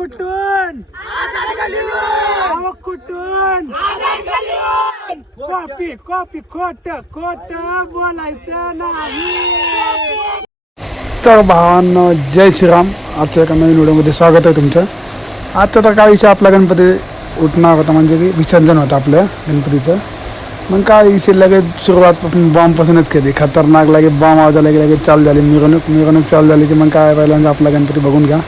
कुठून कुठून copy copy खोट खोट बोलायचं नाही. तर भावांनो जय श्रीराम. आजच्या एका नवीन व्हिडिओमध्ये स्वागत आहे तुमचं. आजचा तर काय विषय आपला गणपती उठणार होता, म्हणजे की विसर्जन होतं आपल्या गणपतीचं. मग काय विषय लगेच सुरुवात बॉम्बपासूनच केली. खतरनाक लगे बॉम्ब आवाजाला लगेच चालू झाली. मिरवणूक चालू झाली की मग काय पहिला म्हणजे आपला गणपती बघून घ्या,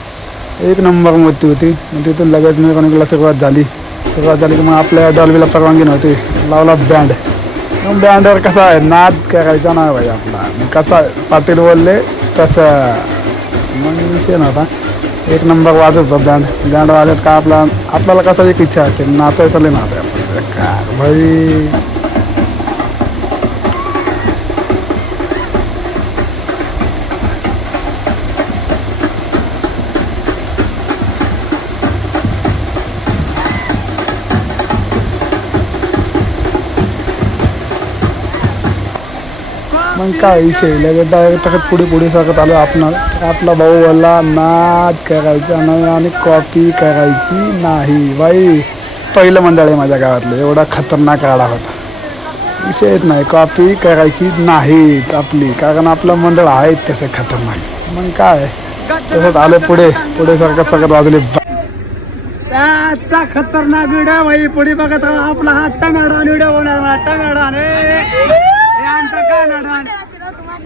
एक नंबर मूर्ती होती. मग तिथून लगेच मिरवणुकीला सुरुवात झाली की मग आपल्या डॉल्बीला परवानगी नव्हती, लावला बँड. मग बँडवर कसा आहे नाद करायचा ना भाई आपला. मग कसा पाटील बोलले तसं मग विषय नव्हता, एक नंबर वाजत होता बँड वाजत का आपल्याला कसा एक इच्छा असते नाचायचं लय नाच आहे आपल्याला काय भाई. मग काय विषय लगेच डायरेक्ट पुढे सरकत आलो आपण. तर आपला भाऊ बोलला नाद करायचा नाही आणि कॉपी करायची नाही. बाई पहिलं मंडळ आहे माझ्या गावातलं, एवढा खतरनाक राडा होता. विषयच नाही, कॉपी करायची नाहीत आपली, कारण आपलं मंडळ आहे तसं खतरनाक. मग काय तसंच आलं पुढे सरकत वाजले. त्याचा खतरनाक व्हिडिओ भाई पुढे बघत राहा. आपला हा टंगडा व्हिडिओ होणार टंगडा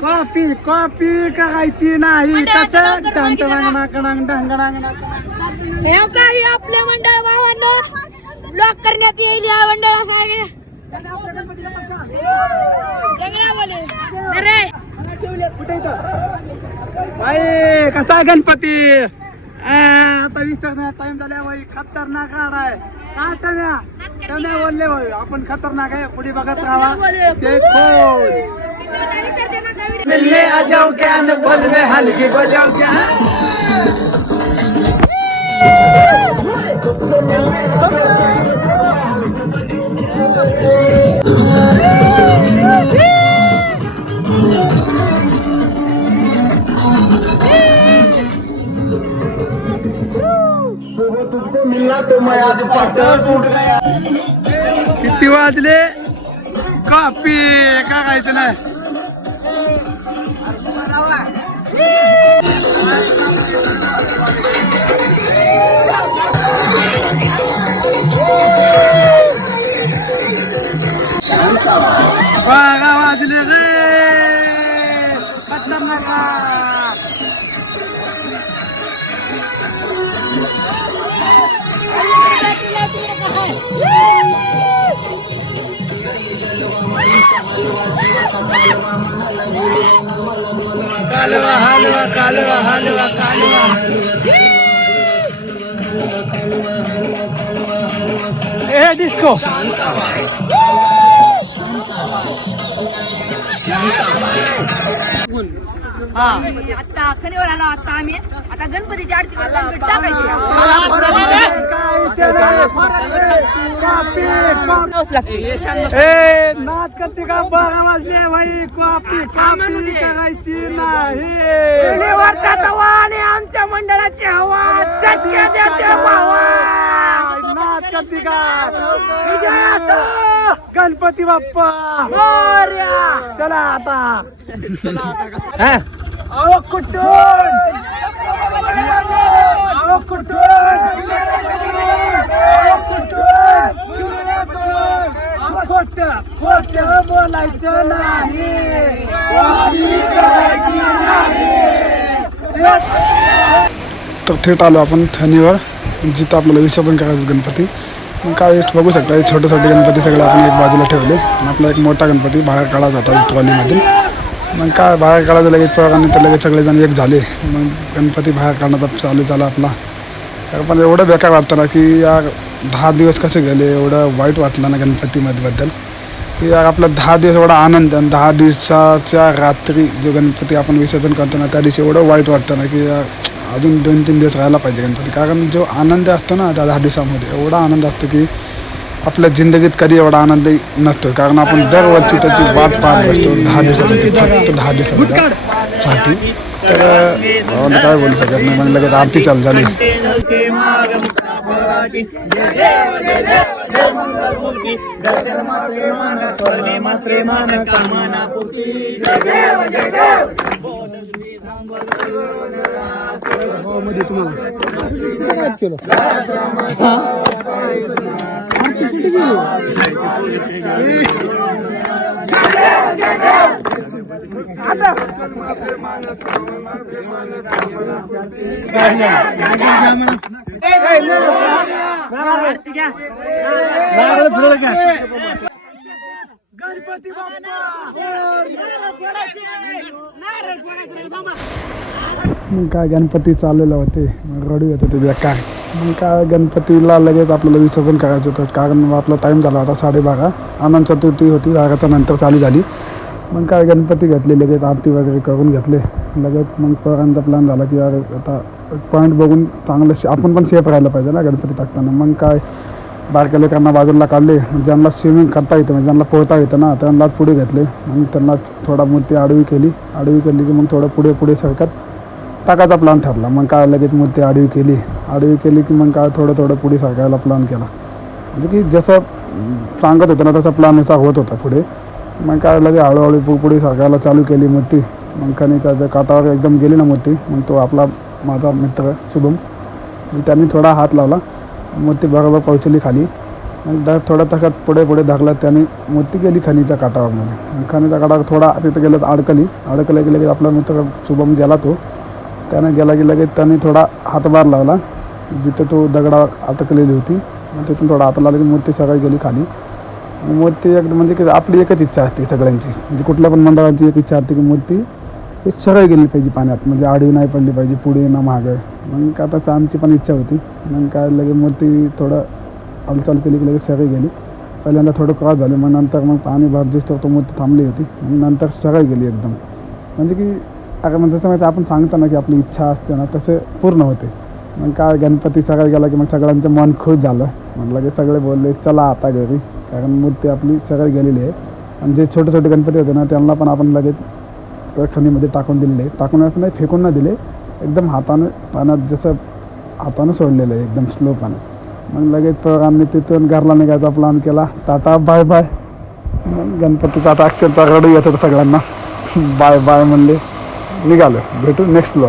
कॉपी कॉपी करायची नाही. कसं आपले मंडळ भावांनो लॉक करण्यात येईल या मंडळासाठी. भाई कसा गणपती आता विचारण्यात टाइम झाल्या भाई. खतरनाक राडा आहे. टम्या बोलले भाई आपण खतरनाक आहे. पुढे बघत राहा. मिलने आ जाओ ज्ञान बोल में हल्की बजाओ ज्ञान. तुझको मिलना तो मैं आज पाटर टूट गया. किती वाजले कॉपी करायचं नाही. बारा वाजले रे खतरनाक. कालवा हलवा कालवा हलवा कालवा ए डिस्को. आता खनिवर आलो. आता आम्ही आता गणपतीच्या आरती टाकायची. नाच करते का. 12 वाजले भाई. कॉपी कॉपी करायची नाही. आणि आमच्या मंडळाची हवा चटक्या देते भावा. नाच करते का. गणपती बाप्पा चला आता. अहो कुठून खोट खोट बोलायचं नाही. तर थेट आलो आपण थनीवर, जिथं आपल्याला विसर्जन करायचं गणपती. मग काय बघू शकता, हे छोटे छोटे गणपती सगळे आपण एक बाजूला ठेवले आणि आपला एक मोठा गणपती बाहेर काढायचा होता ट्रॉलीमधून. मग काय बाहेर काढायचं लगेच प्रकाराने तर लगेच सगळेजण एक झाले. मग गणपती बाहेर काढण्याचा चालू झाला आपला. पण एवढं बेकार वाटतं ना की यार 10 दिवस कसे गेले. एवढं वाईट वाटलं ना गणपतीबद्दल की यार आपला 10 दिवस एवढा आनंद, आणि 10 दिवसाच्या रात्री जो गणपती आपण विसर्जन करतो ना त्या दिवशी एवढं वाईट वाटतं ना की यार अजून 2-3 दिवस राहायला पाहिजे गणपती. कारण जो आनंद असतो ना त्या 10 दिवसामध्ये एवढा आनंद असतो की आपल्या जिंदगीत कधी एवढा आनंद नसतो. कारण आपण दरवर्षी त्याची वाट पाहत बसतो 10 दिवसासाठी, फक्त 10 दिवसासाठी. साठी. तर भावांना काय बोलू शकत नाही. मग लगेच आरती चालू झाली. गणपती मग काय गणपती चाललेले होते. मग रडू येत होते बेकार. मग काय गणपतीला लगेच आपल्याला विसर्जन करायचं होतं. कारण आपला टाईम झाला होता 12:30. अनंत चतुर्थी होती, बाराच्या नंतर चालू झाली. मग काय गणपती घेतले, लगेच आरती वगैरे करून घेतले. लगेच मग पोरांचा प्लॅन झाला की यार आता पॉईंट बघून चांगलं आपण पण सेफ राहायला पाहिजे ना गणपती टाकताना. मग काय बारक्या लेकरांना बाजूला काढले. ज्यांना स्विमिंग करता येतं म्हणजे ज्यांना पोहता येतं ना त्यांनाच पुढे घेतले. मग त्यांना थोडा मूर्ती आडवी केली की मग थोडं पुढे सरकत टाकायचा प्लॅन ठरला. मग काय लगेच मूर्ती आडवी केली की मग काय थोडं पुढे सरकायला प्लॅन केला. म्हणजे की जसं सांगत होतं ना तसा प्लॅननुसार होत होता पुढे. मग काय लगेच हळूहळू पुढे सरकायला चालू केली मूर्ती. मग खनीच्या जर काठावर एकदम गेली ना मूर्ती, मग तो आपला माझा मित्र शुभम, त्यांनी थोडा हात लावला. मूर्ती बरोबर पोहोचली खाली. मग थोडा तकात पुढे धकला. त्याने मूर्ती गेली खनीच्या काठावरमध्ये. खनीच्या काठावर थोडा तिथं गेलं तर अडकलं की लगेच आपला मित्र शुभम गेला. त्यानं गेला की लगेच त्याने थोडा हातभार लावला जिथे तो दगडावर अटकलेली होती. मग तिथून थोडा हात लावला की मूर्ती सगळी गेली खाली. मूर्ती एकदम म्हणजे की आपली एकच इच्छा असते सगळ्यांची, म्हणजे कुठल्या पण मंडळाची एक इच्छा असते की मूर्ती ही सगळी गेली पाहिजे पाण्यात, म्हणजे आडवी नाही पडली पाहिजे पुढे ना मागं. मग काय तसं आमची पण इच्छा होती. मग काय लगेच मूर्ती थोडं हालचाल केली की लगेच सगळी गेली. पहिल्यांदा थोडं क्रॉस झाले. मग नंतर मग पाणी भरदिस तो मूर्ती थांबली होती. मग नंतर सगळी गेली एकदम. म्हणजे की अगं म्हणजे त्याचं माहिती आपण सांगतो ना की आपली इच्छा असते ना तसे पूर्ण होते. मग काय गणपती सगळं गेला की मग सगळ्यांचं मन खुश झालं. मग लगेच सगळे बोलले चला आता घरी, कारण मूर्ती आपली सगळी गेलेली आहे. आणि जे छोटे गणपती होते ना त्यांना पण आपण लगेच खणीमध्ये टाकून दिलेले. टाकून असं नाही फेकून नाही दिले, एकदम पाण्यात जसं हातानं सोडलेलं आहे एकदम स्लो पाण्यात. मग लगेच पोरांनी तिथून घरला निघायचा प्लॅन केला. Tata bye bye. मग गणपतीचा आता अक्षरचा रडू येत होता सगळ्यांना. बाय बाय म्हणले, निघालो. भेटू नेक्स्ट ब्लॉग.